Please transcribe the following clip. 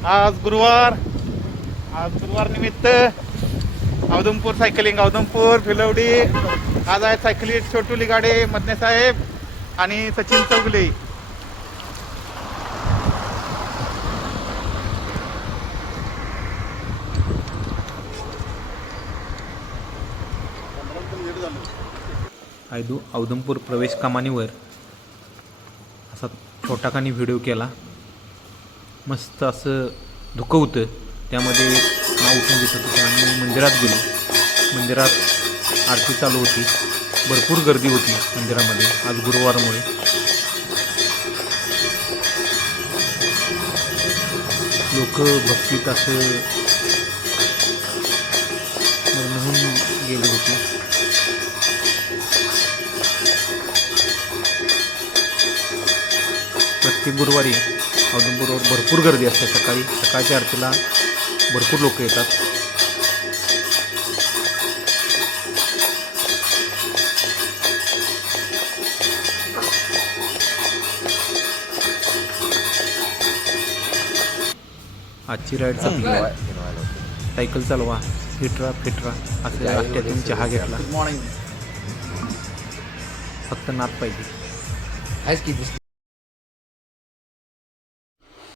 आज गुरुवार निमित्त औदुंपूर सायकलिंग, औदुंपूर फिलवडी. आज आहेत सायकलिस्ट छोटू लिगाडे, मदने साहेब आणि सचिन चौगले. औदुंपूर प्रवेश कमानीवर असा छोटाखानी व्हिडिओ केला. मस्त असं धुकं होतं, त्यामध्ये नाव उठून दिसत होतं आणि मंदिरात गेलो. मंदिरात आरती चालू होती, भरपूर गर्दी होती मंदिरामध्ये आज गुरुवारमुळे. लोक भक्तीत असं मग्न गेले होते. प्रत्येक गुरुवारी औदुंपूरवर भरपूर गर्दी असते. सकाळच्या आरतीला भरपूर लोक येतात. आजची राईड चालली. सायकल चालवा, फिटरा असं रस्त्यातून चहा घेतला. फक्त नाद पाहिजे.